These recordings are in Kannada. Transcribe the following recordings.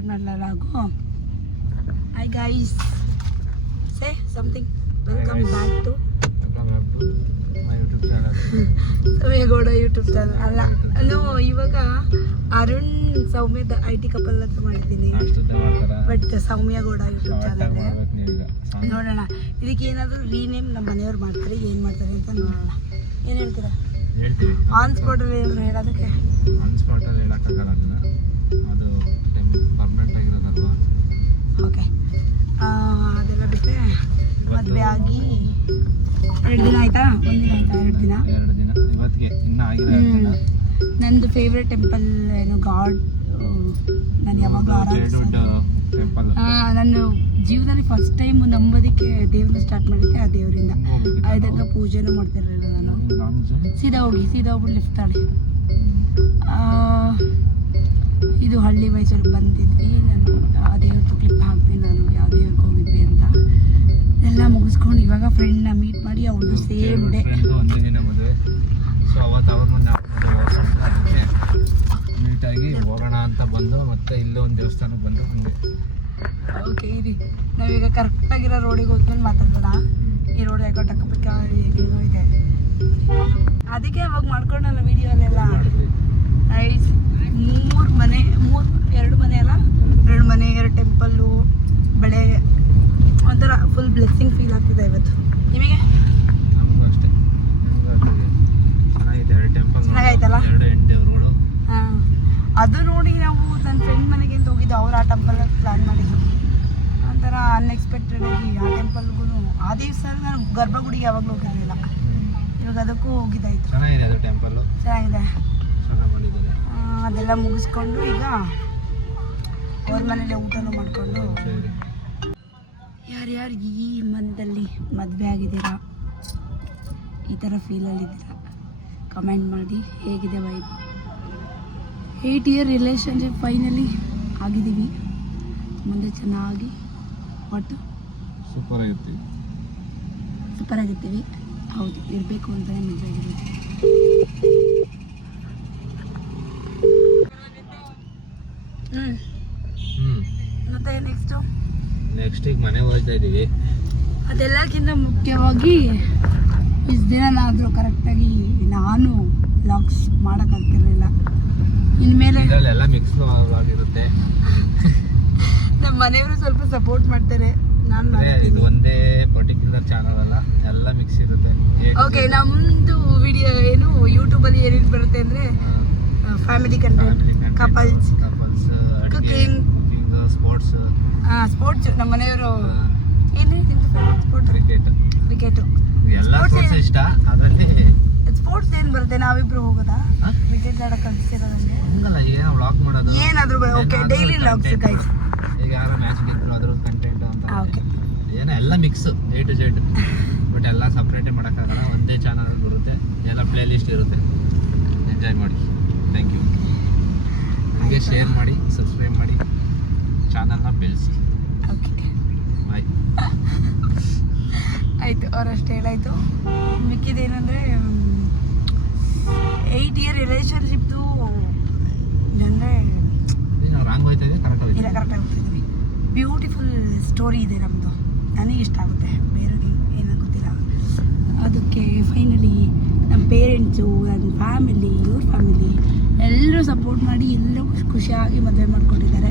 ಸ್ಟಾರ್ಟ್ ಮಾಡಲ್ಲ ಆಗು. Hi guys, say something. Welcome back to my YouTube channel. Soumya Gowda YouTube channel ಅಲ್ಲ, ಇವಾಗ ಅರುಣ್ ಸೌಮ್ಯದ IT ಕಪಲ್ ಅಂತ ಮಾಡಿದ್ದೀನಿ, ಬಟ್ ಸೌಮ್ಯಗೌಡ ಯೂಟ್ಯೂಬ್ ಚಾನಲ್ ನೋಡೋಣ. ಇದಕ್ಕೆ ಏನಾದರೂ ರೀನೇಮ್ ನಮ್ಮ ಮನೆಯವ್ರು ಮಾಡ್ತಾರೆ, ಏನು ಮಾಡ್ತಾರೆ ಅಂತ ನೋಡೋಣ. ಏನು ಹೇಳ್ತೀರಾ? ಹೇಳ್ತೀವಿ ಆನ್ ಸ್ಪಾಟಲ್ಲಿ ಏನಾದ್ರು ಹೇಳೋದಕ್ಕೆ? ಆನ್ ಸ್ಪಾಟಲ್ಲಿ ಹೇಳೋಕ್ಕಾಗಲ್ಲ, ಅದು ಪರ್ಮನೆಂಟ್ ಆಗಿರೋದಲ್ವಾ. ಓಕೆ, ಅದೆಲ್ಲ ಬಿಟ್ಟರೆ ಮದುವೆ ಆಗಿ 2 ದಿನ ಆಯಿತಾ? 1 ದಿನ ಆಯಿತಾ? 2 ದಿನ. ಇವತ್ತಿಗೆ ಇನ್ನೂ ಆಗಿಲ್ಲ. ನಂದು ಫೇವ್ರೆಟ್ ಟೆಂಪಲ್ ಏನು ಗಾಡ್, ನಾನು ಯಾವಾಗಲೂ ನಾನು ಜೀವನದಲ್ಲಿ ಫಸ್ಟ್ ಟೈಮ್ ನಂಬೋದಕ್ಕೆ ದೇವ್ರನ್ನ ಸ್ಟಾರ್ಟ್ ಮಾಡಿದ್ದೆ ಆ ದೇವರಿಂದ. ಅದಕ್ಕೆ ಪೂಜೆನೂ ಮಾಡ್ತಿರಲಿಲ್ಲ ನಾನು. ಸೀದಾ ಹೋಗ್ಬಿಟ್ಟು ಲಿಫ್ಟ್ ತಾಳಿ ಇದು ಹಳ್ಳಿ ಮೈಸೂರಿಗೆ ಬಂದಿದ್ವಿ. ನಾನು ಆ ದೇವ್ರದ್ದು ಕ್ಲಿಪ್ ಹಾಕ್ತೀನಿ, ನಾನು ಯಾವ ದೇವ್ರಿಗೆ ಹೋಗಿದ್ವಿ ಅಂತ ಎಲ್ಲ ಮುಗಿಸ್ಕೊಂಡು ಇವಾಗ ಫ್ರೆಂಡ್ನ ಮೀಟ್ ಮಾಡಿ ಅವ್ರದ್ದು ಸೇಮ್ ಡೇ. ಒಂದಿನ ಮದುವೆ, ಸೊ ಅವತ್ತು ಅವ್ರ ಮುಂದೆ ನೀಟಾಗಿ ಹೋಗೋಣ ಅಂತ ಬಂದು ಮತ್ತೆ ಇಲ್ಲೇ ಒಂದು ದೇವಸ್ಥಾನಕ್ಕೆ ಬಂದು ಹಂಗೆ. ಓಕೆ ಇರಿ, ನಾವೀಗ ಕರೆಕ್ಟಾಗಿರೋ ರೋಡಿಗೆ ಹೋದ್ಮೇಲೆ ಮಾತಾಡೋಣ. ಈ ರೋಡ್ ಯಾಕೋ ಟಕ್ಕಪಕ್ಕ ಹೇಗೇನೋ ಇದೆ, ಅದಕ್ಕೆ ಅವಾಗ ಮಾಡ್ಕೊಂಡಲ್ಲ ವೀಡಿಯೋಲೆಲ್ಲ. ಐಸ್ 2 ಮನೆ ಅಲ್ಲ, 2 ಮನೆ, 2 ಟೆಂಪಲ್ಲು, ಬೆಳೆ, ಒಂಥರ ಫುಲ್ ಬ್ಲೆಸ್ಸಿಂಗ್ ಫೀಲ್ ಆಗ್ತಿದೆ ಇವತ್ತು. ನಿಮಗೆ? ನಮಗೂ ಅಷ್ಟೇ, ಚೆನ್ನಾಗಿದೆ. 2 ಟೆಂಪಲ್ ಚೆನ್ನಾಗೈತಲ್ಲ? 2 ಹೆಣ್ಣು ದೇವರುಗಳು. ಹಾಂ, ಅದು ನೋಡಿ ನಾವು ನನ್ನ ಫ್ರೆಂಡ್ ಮನೆಗೆ ಅಂತ ಹೋಗಿದ್ದು, ಅವ್ರು ಆ ಟೆಂಪಲ್ ಪ್ಲ್ಯಾನ್ ಮಾಡಿದ್ರು. ಒಂಥರ ಅನ್ಎಕ್ಸ್ಪೆಕ್ಟೆಡ್ ಆಗಿ ಆ ಟೆಂಪಲ್ಗೂ ಆ ದಿವಸ ನಾನು ಗರ್ಭಗುಡಿಗೆ ಯಾವಾಗಲೂ ಹೋಗಿರಲಿಲ್ಲ, ಇವಾಗ ಅದಕ್ಕೂ ಹೋಗಿದ್ದಾಯಿತು. ಚೆನ್ನಾಗಿದೆ ಅದು ಟೆಂಪಲ್ಲು, ಚೆನ್ನಾಗಿದೆ. ಚೆನ್ನಾಗಿ ಮಾಡಿದ್ದಾರೆ. ಅದೆಲ್ಲ ಮುಗಿಸ್ಕೊಂಡು ಈಗ ಅವ್ರ ಮನೇಲಿ ಊಟನೂ ಮಾಡಿಕೊಂಡು, ಯಾರ್ಯಾರು ಈ ಮಂತಲ್ಲಿ ಮದುವೆ ಆಗಿದ್ದೀರಾ, ಈ ಥರ ಫೀಲಲ್ಲಿದ್ದೀರಾ, ಕಮೆಂಟ್ ಮಾಡಿ. ಹೇಗಿದೆ ವೈಬ್? 8 ಇಯರ್ ರಿಲೇಷನ್ಶಿಪ್ ಫೈನಲಿ ಆಗಿದ್ದೀವಿ. ಮುಂದೆ ಚೆನ್ನಾಗಿ ಒಟ್ಟು ಸೂಪರ್ ಆಗಿರ್ತೀವಿ. ಹೌದು, ಇರಬೇಕು ಅಂತಲೇ ಮದುವೆ ಆಗಿದ್ದೀವಿ. ಮತ್ತೆ ನೆಕ್ಸ್ಟ್ ಈಗ ಮನೆಗೆ ಹೋಗ್ತಾ ಇದ್ದೀವಿ. ಅದೆಲ್ಲಕ್ಕಿಂತ ಮುಖ್ಯವಾಗಿ ಇಷ್ಟು ದಿನನಾದರೂ ಕರೆಕ್ಟಾಗಿ ನಾನು ವ್ಲಾಗ್ಸ್ ಮಾಡೋಕ್ಕಾಗ್ತಿರಲಿಲ್ಲ. ಇನ್ಮೇಲೆ ಇದರಲ್ಲೆಲ್ಲ ಮಿಕ್ಸ್ ಆಗಿರುತ್ತೆ. ನಮ್ಮ ಮನೆಯವರು ಸ್ವಲ್ಪ ಸಪೋರ್ಟ್ ಮಾಡ್ತಾರೆ. ನಾನು ಇದು ಒಂದೇ ಪರ್ಟಿಕ್ಯುಲರ್ ಚಾನಲ್ ಅಲ್ಲ, ಎಲ್ಲ ಮಿಕ್ಸ್ ಇರುತ್ತೆ. ಓಕೆ, ನಮ್ಮದು ವಿಡಿಯೋ ಏನು ಯೂಟ್ಯೂಬಲ್ಲಿ ಏನೇನು ಬರುತ್ತೆ ಅಂದರೆ family content, couples, cooking, sports. ನಮ್ಮ ಮನೆಯವರು ಏನು ಸ್ಪೋರ್ಟ್, ಕ್ರಿಕೆಟು ಎಲ್ಲ ಸ್ಪೋರ್ಟ್ಸ್ ಇಷ್ಟ. ಅದರಲ್ಲಿ ಸ್ಪೋರ್ಟ್ಸ್ ಏನು ಬರುತ್ತೆ? ನಾವಿಬ್ರು ಹೋಗೋದಾ ಕ್ರಿಕೆಟ್ ಆಡೋಕೆ ಕಲಿಸ್ತಿರೋದಂಗೆ? ಹಂಗಲ್ಲ, ಏನೋ ವ್ಲಾಗ್ ಮಾಡೋದು, ಏನಾದರೂ ಓಕೆ, ಡೈಲಿ ವ್ಲಾಗ್ಸ್ ಗೈಸ್. ಈಗ ಯಾರೋ ಮ್ಯಾಚ್ ಗೆದ್ರು ಅದ್ರ ಕಂಟೆಂಟ್ ಅಂತ ಓಕೆ, ಏನೋ ಎಲ್ಲ mix A to Z. But ಎಲ್ಲ ಸಪ್ರೇಟೇ ಮಾಡೋಕ್ಕಾಗಲ್ಲ, ಒಂದೇ ಚಾನಲ್ ಬರುತ್ತೆ, ಎಲ್ಲ ಪ್ಲೇ ಲಿಸ್ಟ್ ಇರುತ್ತೆ. ಎಂಜಾಯ್ ಮಾಡಿ. Thank you. ನನಗೆ ಶೇರ್ ಮಾಡಿ, ಸಬ್ಸ್ಕ್ರೈಬ್ ಮಾಡಿ, ಚಾನಲ್ನ ಬೆಳೆಸಿ. Okay, bye. ಆಯಿತು, ಅವರಷ್ಟು ಹೇಳಾಯಿತು. ಮಿಕ್ಕಿದೇನೆಂದರೆ 8 ಇಯರ್ ರಿಲೇಷನ್ಶಿಪ್ದು ಅಂದರೆ ನಾವು ರಾಂಗ್ ಹೋಗ್ತಾ ಇದೆ, ಇಲ್ಲ ಕರೆಕ್ಟಾಗಿ ಹೋಗ್ತಿದ್ವಿ. ಬ್ಯೂಟಿಫುಲ್ ಸ್ಟೋರಿ ಇದೆ ನಮ್ಮದು, ನನಗೆ ಇಷ್ಟ ಆಗುತ್ತೆ, ಬೇರೆಯವ್ರಿಗೆ ಏನೋ ಗೊತ್ತಿಲ್ಲ. ಅದಕ್ಕೆ ಫೈನಲಿ ನಮ್ಮ ಪೇರೆಂಟ್ಸು, ನನ್ನ ಫ್ಯಾಮಿಲಿ, ಇವ್ರ ಫ್ಯಾಮಿಲಿ ಎಲ್ಲರೂ ಸಪೋರ್ಟ್ ಮಾಡಿ ಎಲ್ಲರೂ ಖುಷಿಯಾಗಿ ಮದುವೆ ಮಾಡ್ಕೊಂಡಿದ್ದಾರೆ.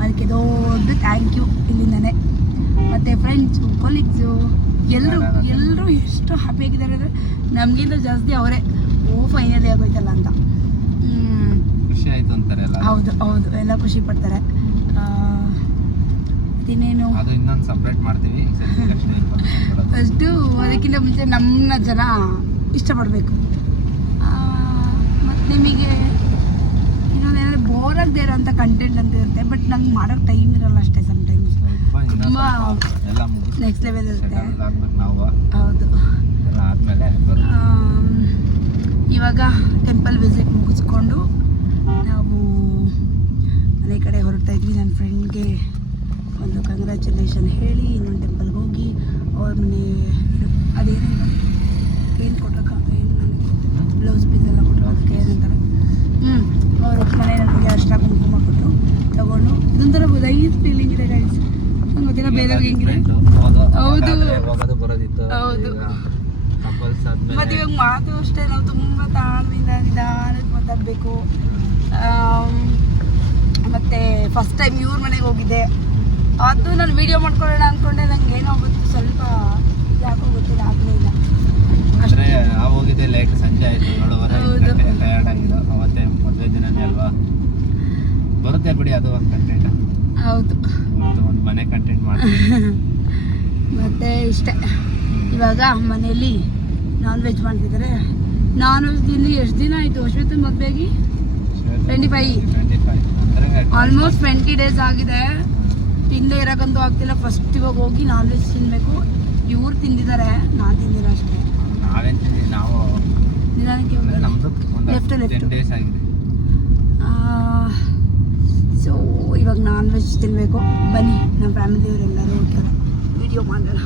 ಅದಕ್ಕೆ ದೊಡ್ಡ ಥ್ಯಾಂಕ್ ಯು ಇಲ್ಲಿಂದನೇ. ಮತ್ತು ಫ್ರೆಂಡ್ಸು, ಕೊಲೀಗ್ಸು ಎಲ್ಲರೂ ಎಷ್ಟು ಹ್ಯಾಪಿಯಾಗಿದ್ದಾರೆ ಅಂದರೆ ನಮಗಿಂತ ಜಾಸ್ತಿ ಅವರೇ, ಫೈನಲಿ ಆಗೋಯ್ತಲ್ಲ ಅಂತ ಖುಷಿ ಆಯಿತು ಅಂತಾರೆ ಎಲ್ಲ. ಹೌದು, ಎಲ್ಲ ಖುಷಿ ಪಡ್ತಾರೆ. ಇನ್ನೇನು ಅದು ಇನ್ನೊಂದು ಸಪ್ರೇಟ್ ಮಾಡ್ತೀವಿ ಫಸ್ಟು. ಅದಕ್ಕಿಂತ ಮುಂಚೆ ನಮ್ಮನ್ನ ಜನ ಇಷ್ಟಪಡಬೇಕು. ಮತ್ತು ನಿಮಗೆ ಇನ್ನೊಂದೇನಾದ್ರೆ ಬೋರ್ ಆಗದೆ ಇರೋಂಥ ಕಂಟೆಂಟ್ ಅಂತ ಇರುತ್ತೆ, ಬಟ್ ನಂಗೆ ಮಾಡೋಕ್ಕೆ ಟೈಮ್ ಇರಲ್ಲ ಅಷ್ಟೇ. ಸಮ್ಟೈಮ್ಸ್ ತುಂಬ ನೆಕ್ಸ್ಟ್ ಲೆವೆಲ್ ಇರುತ್ತೆ. ಹೌದು, ಇವಾಗ ಟೆಂಪಲ್ ವಿಸಿಟ್ ಮುಗಿಸ್ಕೊಂಡು ನಾವು ಮನೆ ಕಡೆ ಹೊರಡ್ತಾ ಇದ್ವಿ. ನನ್ನ ಫ್ರೆಂಡ್ಗೆ ಒಂದು ಕಂಗ್ರ್ಯಾಚುಲೇಷನ್ ಹೇಳಿ ಇನ್ನೊಂದು ಟೆಂಪಲ್ಗೆ ಹೋಗಿ ಅವ್ರ ಮನೆ ಅದೇನಿಲ್ಲ ಏನು ಕೊಟ್ಟಕ್ಕ, ಏನು ನನಗೆ ಬ್ಲೌಸ್ ಪೀಸ್ ಎಲ್ಲ ಕೊಟ್ಟರು, ಅದಕ್ಕೆ ಏನಂತಾರೆ ಅವ್ರ ಮನೆ ನನಗೆ ಅರ್ಶಿನ ಕುಂಕುಮ ಕೊಟ್ಟರು, ತಗೊಂಡು ಅದೊಂಥರ ನೈಸ್ ಫೀಲಿಂಗ್ ಇದೆ ಗೈಸ್. ನಂಗೆ ಗೊತ್ತಿಲ್ಲ ಬೇರೆಯವ್ರಿಗೆ ಹೆಂಗಿದೆ. ಹೌದು ಹೋಗೋದು ಬರೋದಿತ್ತು. ಹೌದು. ಕಪಲ್ಸ್ ಆದ್ಮೇಲೆ ಮತ್ತೆ ಇವಾಗ ಮಾತು ಅಷ್ಟೇ, ನಾವು ತುಂಬ ತಾಳ್ಮೆಯಿಂದ ನಿಧಾನಕ್ಕೆ ಮಾತಾಡಬೇಕು. ಮತ್ತು ಫಸ್ಟ್ ಟೈಮ್ ಇವ್ರ ಮನೆಗೆ ಹೋಗಿದ್ದೆ, ಅದು ನಾನು ವೀಡಿಯೋ ಮಾಡ್ಕೊಳ್ಳೋಣ ಅಂದ್ಕೊಂಡೆ. ನಂಗೆ ಏನೋ ಗೊತ್ತು ಸ್ವಲ್ಪ ಯಾಕೋ ಗೊತ್ತಿಲ್ಲ, ಆಗಲೇ ಇಲ್ಲ. ಅಂದರೆ ಹೋಗಿದ್ದೆ ಲೇಟ್, ಸಂಜೆ ಆಯಿತು 7:30 ಟಯರ್ಡ್ ಆಗಿದ್ದು. ಅವತ್ತೇ ಮದುವೆ ದಿನನೇ ಅಲ್ವಾ, ಬರುತ್ತೆ ಬಿಡಿ ಅದು ಒಂದು ಕಂಟೆಂಟ್. ಹೌದು, ಒಂದು ಮನೆ ಕಂಟೆಂಟ್ ಮಾಡ್ತೀವಿ. ಮತ್ತು ಇಷ್ಟೇ. ಇವಾಗ ಮನೆಯಲ್ಲಿ ನಾನ್ ವೆಜ್ ಮಾಡ್ತಿದ್ದಾರೆ. ನಾನ್ ವೆಜ್ ತಿಂದು ಎಷ್ಟು ದಿನ ಆಯಿತು ಅಶ್ವಿತ್ ಮದುವೆಗೆ? 25 ಆಲ್ಮೋಸ್ಟ್ 20 days ಆಗಿದೆ. ತಿಂದೇ ಇರೋಕ್ಕಂತೂ ಆಗ್ತಿಲ್ಲ. ಫಸ್ಟ್ ಇವಾಗ ಹೋಗಿ ನಾನ್ ವೆಜ್ ತಿನ್ನಬೇಕು. ಇವ್ರು ತಿಂದಿದ್ದಾರೆ, ನಾನು ತಿಂದಿಲ್ಲ ಅಷ್ಟೇ. ನಾವೇನು ತಿಂದಿವಿ, ನಾವು ನಿಧಾನಕ್ಕೆ ನಮ್ಮದು ಲೆಫ್ಟ್ 10 days ಆಗಿದೆ. ಸೊ ಇವಾಗ ನಾನ್ ವೆಜ್ ತಿನ್ನಬೇಕು. ಬನ್ನಿ ನಮ್ಮ ಫ್ಯಾಮಿಲಿಯವರೆಲ್ಲರೂ ಹೋಗ್ತಾರೆ, ವಿಡಿಯೋ ಮಾಡೋಣ.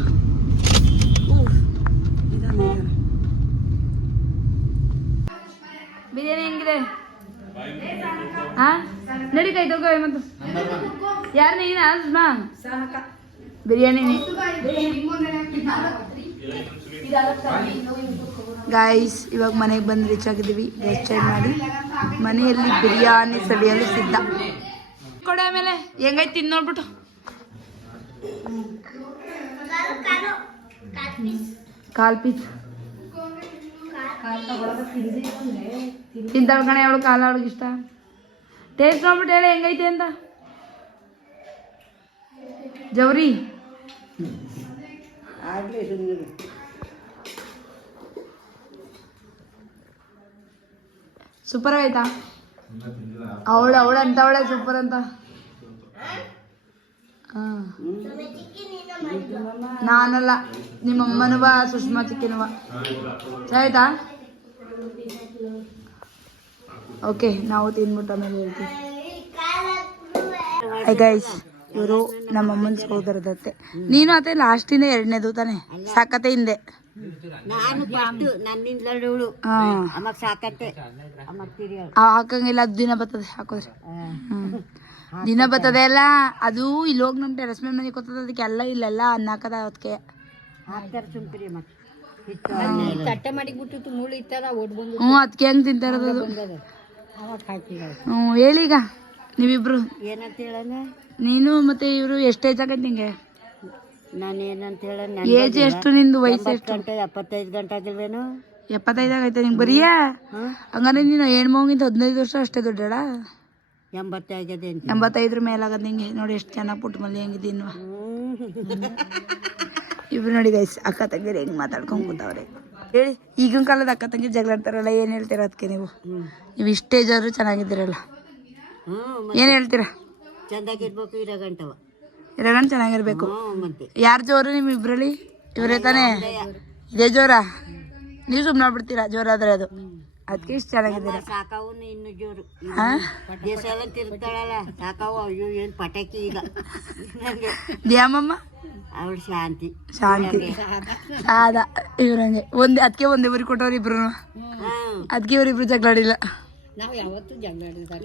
ಬಿರಿಯಾನಿ ಹೆಂಗಿದೆ? ಹಾಂ ನಡಿ ಕೈ ತೊಗೋ. ಮತ್ತು ಯಾರು ನೀನಾ ಸುಷ್ಮಾ? ಬಿರಿಯಾನಿ ಗಾಯ್ಸ್, ಇವಾಗ ಮನೆಗೆ ಬಂದು ರೀಚ್ ಆಗಿದ್ದೀವಿ. ಡ್ರೆಸ್ ಚೇಂಜ್ ಮಾಡಿ ಮನೆಯಲ್ಲಿ ಬಿರಿಯಾನಿ ಸವಿಯಲು ಸಿದ್ಧ. ಕೊಡ ಆಮೇಲೆ ಹೆಂಗೈತೆ ತಿಂದು ನೋಡ್ಬಿಟ್ಟು. ಕಾಲ್ ಪೀಸ್ ತಿಂತಾಳ ಕಣೆ ಅವಳು, ಕಾಲ ಅವಳಿಗೆ ಇಷ್ಟ. ಟೇಸ್ಟ್ ನೋಡ್ಬಿಟ್ಟು ಹೇಳಿ ಹೆಂಗೈತೆ ಅಂತ. ಜವ್ರಿ ಸೂಪರ್ ಆಯ್ತಾ? ಅವಳು ಅಂತವಳೆ ಸೂಪರ್ ಅಂತ. ನಾನಲ್ಲ, ನಿಮ್ಮಮ್ಮನವ ಸುಷ್ಮಾ ಚಿಕ್ಕಿನವ. ಆಯ್ತಾ? ಓಕೆ, ನಾವು ತಿಂದ್ಬಿಟ್ಟು ಆಮೇಲೆ ಹೇಳ್ತೀವಿ. ಗೈಸ್, ಇವರು ನಮ್ಮಮ್ಮನ ಸೋದರದತ್ತೆ. ನೀನು ಅತ್ತೆ ಲಾಸ್ಟಿಂದ 2ನೇದು ತಾನೆ? ಸಾಕತ್ತೆ ಹಿಂದೆ ಹಾಕಂಗಿಲ್ಲ. ಅದು ದಿನ ಬರ್ತದೆ ಹಾಕೋದ್ರೆ. ದಿನ ಬರ್ತದೆ ಅಲ್ಲ. ಅದು ಇಲ್ಲಿ ಹೋಗಿ ನಮ್ಮ ಟೆರೆಸ್ ಮೇಲೆ ಮನೆ ಕೊತ್ತದ, ಅದಕ್ಕೆಲ್ಲ ಇಲ್ಲೆಲ್ಲ ಅನ್ನ ಹಾಕದ. ಅದಕ್ಕೆ ಅದಕ್ಕೆ ಹೆಂಗ್ ತಿಂತಾರದು? ಹೇಳೀಗ ನೀವಿಬ್ರು ಏನಂತ ಹೇಳೋಣ? ನೀನು ಮತ್ತೆ ಇವರು ಎಷ್ಟು ಏಜ್ ಆಗೈತೆ ನಿಂಗೆ? ನಾನು ಏನಂತ ಹೇಳ, ಏಜ್ ಎಷ್ಟು ನಿಂದು? ವಯಸ್ಸು ಎಷ್ಟು? 75 ಗಂಟೆ ಆಗಿಲ್ವೇನು? 75 ಆಗೈತೆ ನಿಂಗೆ? ಬರೀಯಾ ಹಂಗಾರೆ ನೀನು ಹೆಣ್ಮಗಿಂತ 15 ವರ್ಷ ಅಷ್ಟೇ ದೊಡ್ಡಡ? 80 ಆಗಿದೆ. 85 ಮೇಲಾಗದ ನಿಂಗೆ. ನೋಡಿ ಎಷ್ಟು ಚೆನ್ನಾಗಿ ಪುಟ್ಟ ಮಲ್ಲಿ ಹೆಂಗಿದ್ದೀನು. ಇಬ್ರು ನೋಡಿ ಗೈಸ್, ಅಕ್ಕ ತಂಗಿರು ಹೆಂಗ್ ಮಾತಾಡ್ಕೊಂಡ್ ಕೂತವ್ರೆ ಹೇಳಿ. ಈಗಿನ ಕಾಲದ ಅಕ್ಕ ತಂಗಿ ಜಗಳಾಡ್ತಾರಲ್ಲ, ಏನ್ ಹೇಳ್ತೀರ ಅದಕ್ಕೆ? ನೀವು ಇಷ್ಟೇ ಆದ್ರೂ ಚೆನ್ನಾಗಿದ್ದೀರಲ್ಲ, ಏನ್ ಹೇಳ್ತೀರಾ? ಚಂದಾಗಿರ್ಬೇಕು, ಇರಗಂಟ ಚೆನ್ನಾಗಿರ್ಬೇಕು. ಯಾರು ಜೋರು ನಿಮ್ ಇಬ್ರಲ್ಲಿ? ಇವರೇ ತಾನೇ? ಇದೇ ಜೋರ? ನೀವು ಸುಮ್ಮನೆ ಮಾಡ್ಬಿಡ್ತೀರಾ ಜೋರಾದ್ರೆ ಅದು. ಅದಕ್ಕೆ ಇಷ್ಟು ಚೆನ್ನಾಗಿದ್ದೀರಾ. ಸಾಕಾವು ಇನ್ನು ಜೋರು ದೇಶ ಎಲ್ಲ ತಿರ್ತಾಳಲ್ಲ, ಸಾಕಾವು. ಅಯ್ಯೋ ಏನ್ ಪಟಾಕಿ ಈಗ. ದ್ಯಾಮಮ್ಮ ಅವಳು ಶಾಂತಿ ಸಾದ. ಇವ್ರಂಗೆ ಅದಕ್ಕೆ ಒಂದೇ ಊರಿಗೆ ಕೊಟ್ಟವ್ರು ಇಬ್ರು. ಅದಕ್ಕೆ ಇವ್ರಿಬ್ರು ಜಗಳಾಡಿಲ್ಲ. ನಾವು ಯಾವತ್ತೂ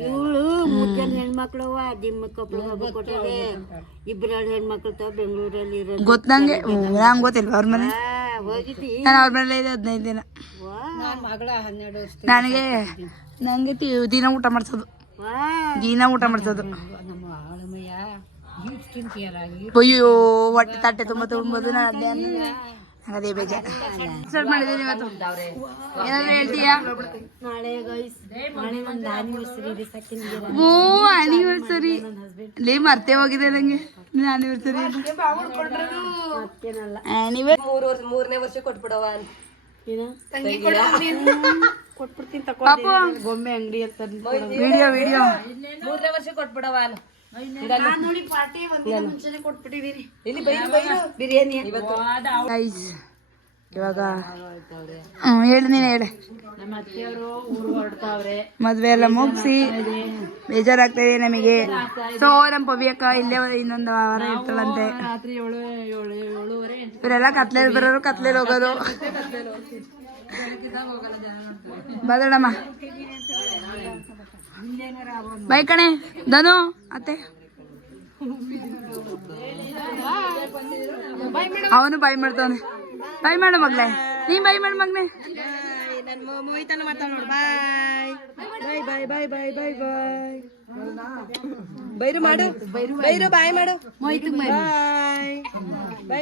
ಇವಳು 3 ಜನ ಹೆಣ್ಮಕ್ಳು ದಿಮ್ಮ ಕೊಪ್ಪಳ ಕೊಟ್ಟಿದೆ. 2 ಹೆಣ್ಮಕ್ಳು ಬೆಂಗಳೂರಲ್ಲಿ ಇರೋದು. ಗೊತ್ತು ನಂಗೆ. ನಂಗೆ ಗೊತ್ತಿಲ್ವ ಅವ್ರ ಮನೆ? ಹೋಗಿದ್ದಿ? ನಾನು ಅವ್ರ ಮನೇಲಿ ಇದೆ 15 ದಿನ. ನನಗೆ ದಿನ ಊಟ ಮಾಡ್ಸೋದು, ಅಯ್ಯೋ ಹೊಟ್ಟೆ ತಟ್ಟೆ ತುಂಬ ತುಂಬೋದು. ನಾನು ಅದೇ ಬೇಜಾರು. ಸ್ಟಾರ್ಟ್ ಮಾಡಿದ್ದೀನಿ ಇವತ್ತು. ಏನಾದ್ರು ಹೇಳ್ತೀಯಾ? ಓ ಆನಿವರ್ಸರಿ ಲೇ, ಮರ್ತೇ ಹೋಗಿದೆ ನಂಗೆ. ಆನಿವರ್ಸರಿ 3ನೇ ವರ್ಷ ಕೊಟ್ಬಿಡವ. ಗೊಮ್ಮೆ ಅಂಗಡಿ ವಿಡಿಯೋ 3ನೇ ವರ್ಷ ಕೊಟ್ಬಿಡವ. ಇವಾಗ ಹೇಳಿ, ನೀನು ಹೇಳಿ. ಮದ್ವೆ ಎಲ್ಲ ಮುಗಿಸಿ ಬೇಜಾರಾಗ್ತದೆ ನಮಗೆ. ಸೊ ನಮ್ಮ ಪವಿಯಕ್ಕ ಇಲ್ಲೇ ಇನ್ನೊಂದು ವಾರ ಇರ್ತಾಳಂತೆ. ಇವರೆಲ್ಲ ಕತ್ಲೇಲಿ ಬರೋರು, ಕತ್ಲೇಲಿ ಹೋಗೋದು. ಬದಡಮ್ಮ ಬೈ ಕಣೆ ಧನು ಅತ್ತೆ. ಅವನು ಬಾಯ್ ಮಾಡ್ತಾವನೆ. ಬಾಯ್ ಮಾಡು ಮಗ್ಲೆ, ನೀ ಬಾಯ್ ಮಾಡು ಮಗ್ನೆ. ನನ್ನ ಮೋಹಿತನ ಮಾಡ್ತಾವ ನೋಡು. ಬಾಯ್ ಬಾಯ್ ಬಾಯ್ ಬಾಯ್ ಬಾಯ್ ಬಾಯ್ ಬಾಯ್ ಬೈರು ಮಾಡು, ಬೈರು ಬಾಯ್ ಮಾಡು. ಬಾಯ್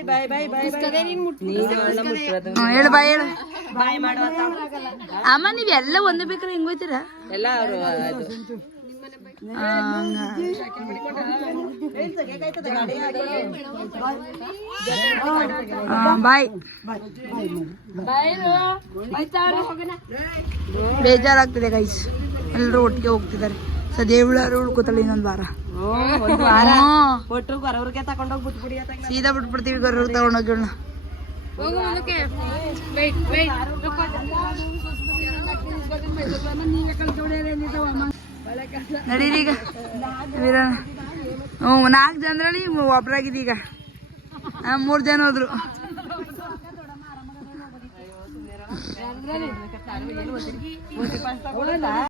ಬಾಯ್ ಬಾಯ್ ಬಾಯ್ ಹೇಳು ಬಾಯ್ ಹೇಳು. ಬಾಯ್ ಮಾಡು ಅಮ್ಮ ನೀವ್ ಎಲ್ಲ ಒಂದೇ ಬೇಕಾದ್ರೆ ಹೆಂಗ್ ಹೋಯ್ತೀರಾ? ಎಲ್ಲ ಅವರು ಬಾಯ್. ಬೇಜಾರಾಗ್ತಿದೆ ಗೈಸ್, ಎಲ್ಲರೂ ಒಟ್ಟಿಗೆ ಹೋಗ್ತಿದ್ದಾರೆ. ಸದೇವಳರು ಉಳ್ಕೋತಾಳೆ ಇನ್ನೊಂದು ವಾರ. ಒಟ್ಟು ಬರೋರ್ಗೆ ತಕೊಂಡೋಗಿ ಬಿಟ್ಬಿಡಿ. ಸೀದಾ ಬಿಟ್ಬಿಡ್ತೀವಿ ಗರೂರ್ ತಗೊಂಡೋಗಿ. ನಡೀರಿ ಈಗ 4 ಜನರಲ್ಲಿ ಒಬ್ರಾಗಿದ್ದೀಗ. 3 ಜನ ಹೋದ್ರು.